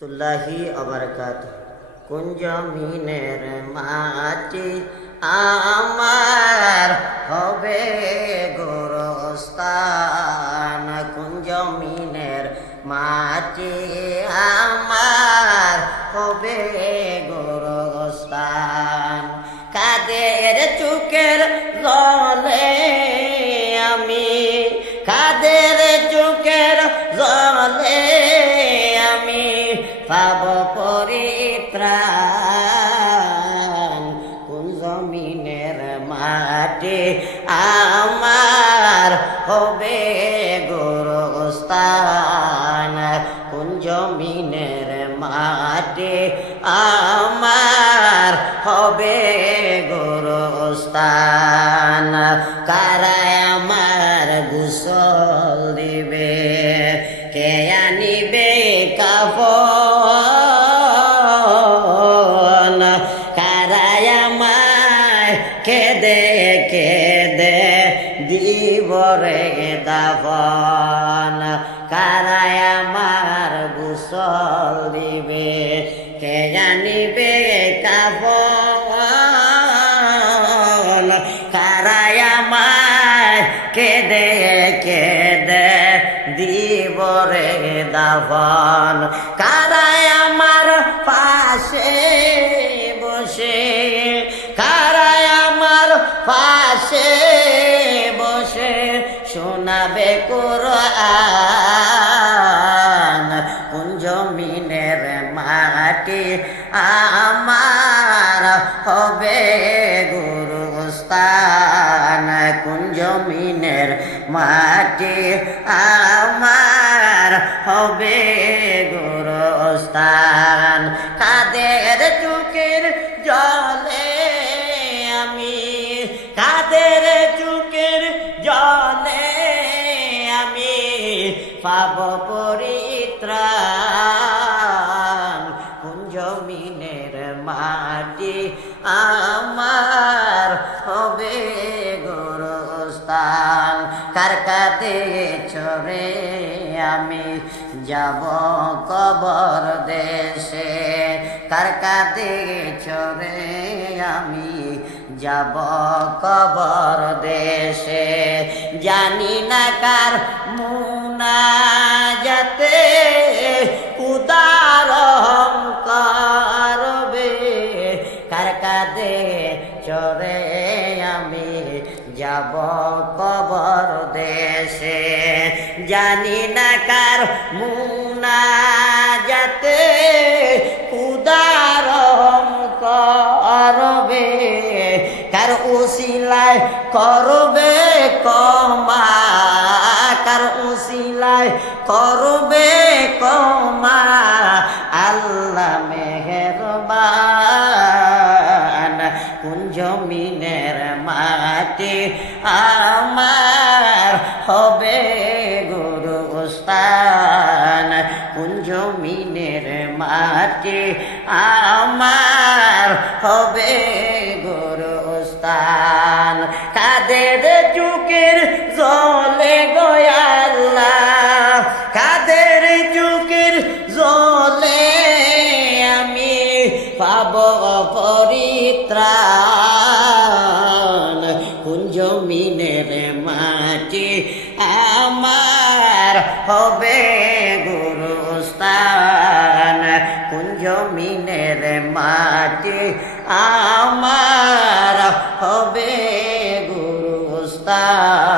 তুল্লাহি আবরকাত। কোন জমিনের মাটি আমার হবে গোরস্থান, কোন জমিনের মাটি আমার হবে গোরস্থান। কাদের চোখের জলে আমি, কাদের চোখের জলে আমি পাব পরিত্রাণ, কোন জমিনের মাটি আমার হবে গোরস্থান, কোন জমিনের মাটি আমার হবে গোরস্থান। কারা আমার গোসল দিবে, কে আনিবে কাফন, কারা আমায় কেঁদে কেঁদে দিব রে দাফন, কারা আমার গোসল দিবে, কে আনিবে কাফন, কারা আমায় কেঁদে কেঁদে দিব রে দাফন। কারা আমার পাশে বসে, কারা আমার পাশে বসে শোনাবে কোরআন, কোন জমিনের মাটি আমার হবে গোরস্থান, কোন জমিনের মাটি আমার হবে গোরস্থান। কাদের চোখের জলে আমি, কাদের চোখের জলে আমি পাব পরিত্রাণ, কোন জমিনের মাটি আমার হবে গোরস্থান। কার কাঁধে চড়ে আমি যাব কবর দেশে, কার কাঁধে চড়ে আমি যাব কবর দেশে, জানি না কার মুনাজাতে উদার করবে, কার কাঁধে চড়ে আমি যাব কবর দেশে, জানি না কার মুনাজাতে উদার করবে, কার উসিলায় করবে ক্ষমা, কার উসিলায় করবে ক্ষমা, আল্লাহ মেহেরবান, কোন জমিনের মাটি আমার হবে গোরস্থান, কোন জমিনের মাটি আমার হবে গোরস্থান। কাদের চোখের জলে গো আল্লাহ, কাদের চোখের জলে আমি পাব পরিত্রাণ, কোন জমিনের মাটি আমার হবে গোরস্থান, কোন জমিনের মাটি আমার হবে গোরস্থান।